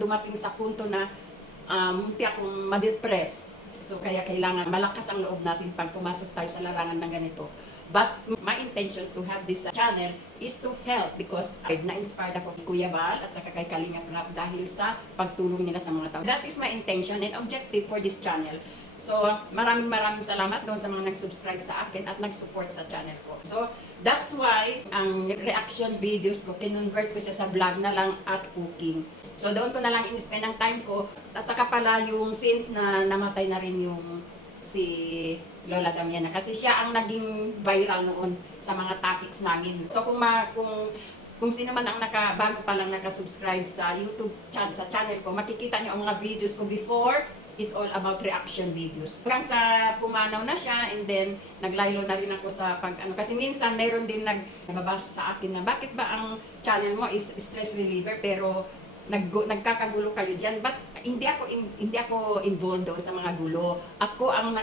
dumating sa punto na munti akong ma-depress. So kaya kailangan malakas ang loob natin pag pumasok tayo sa larangan ng ganito. But my intention to have this channel is to help because na-inspired ako kay Kuya Val at saka kay Kalingap Rap dahil sa pagtulong nila sa mga tao. That is my intention and objective for this channel. So, maraming salamat doon sa mga nag-subscribe sa akin at nag-support sa channel ko. So, that's why ang reaction videos ko, kinonvert ko siya sa vlog na lang at cooking. So, doon ko na lang in-spend ang time ko. At saka pala yung since na namatay na rin yung si Lola Damiana. Kasi siya ang naging viral noon sa mga topics namin. So, kung sino man ang bago pa lang nakasubscribe sa YouTube sa channel ko, makikita niyo ang mga videos ko before is all about reaction videos. Hanggang sa pumanaw na siya and then naglaylo na rin ako sa kasi minsan mayroon din nagbabasa sa akin na bakit ba ang channel mo is stress reliever pero nagkakagulo kayo diyan. But hindi ako involved doon sa mga gulo. Ako ang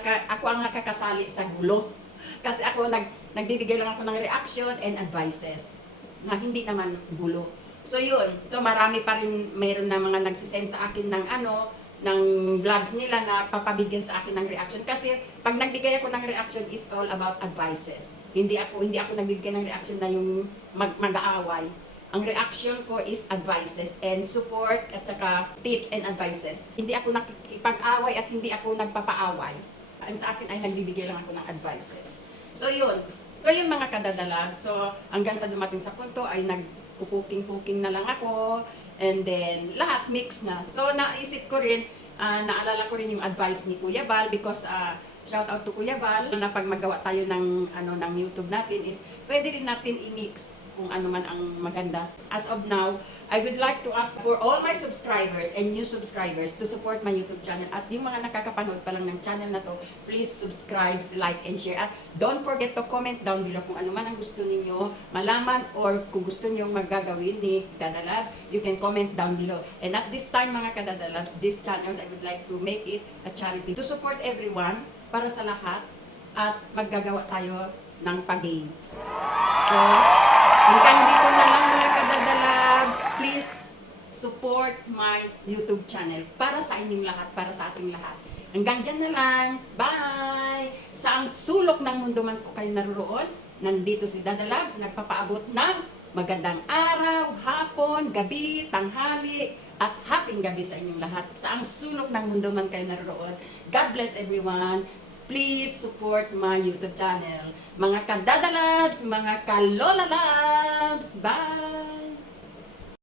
nakakasali sa gulo. Kasi ako nagbibigay lang ako ng reaction and advices na hindi naman gulo. So yun. So marami pa rin mayroon na mga nagsisend sa akin ng vlogs nila na papabigyan sa akin ng reaction kasi pag nagbigay ako ng reaction is all about advices. Hindi ako nagbibigay ng reaction na yung mag-aaway. Ang reaction ko is advices and support at saka tips and advices. Hindi ako nakikipag-away at hindi ako nagpapaaway. Ang sa akin ay nagbibigay lang ako ng advices. So yun. So yun mga kadadalag. So hanggang sa dumating sa punto ay nag-cooking na lang ako. And then, lahat mix na. So, naisip ko rin, naalala ko rin yung advice ni Kuya Val because shout out to Kuya Val na pag magawa tayo ng YouTube natin is pwede rin natin i-mix kung ano man ang maganda. As of now, I would like to ask for all my subscribers and new subscribers to support my YouTube channel. At yung mga nakakapanood pa lang ng channel na to, please subscribe, like, and share. At don't forget to comment down below kung ano man ang gusto ninyo malaman or kung gusto niyo magagawin ni Dadalabs, you can comment down below. And at this time mga kadadalabs, this channels, I would like to make it a charity to support everyone para sa lahat at maggagawa tayo ng pag-game. So, hanggang dito na lang mga kadadalabs. Please support my YouTube channel para sa inyong lahat, para sa ating lahat. Hanggang dyan na lang. Bye! Sa ang sulok ng mundo man po kayo naroon, nandito si Dadalabs, nagpapaabot ng magandang araw, hapon, gabi, tanghali, at hating gabi sa inyong lahat. Sa ang sulok ng mundo man kayo naroon. God bless everyone. Please support my YouTube channel. Mga kadadalabs, mga kalolalabs. Bye!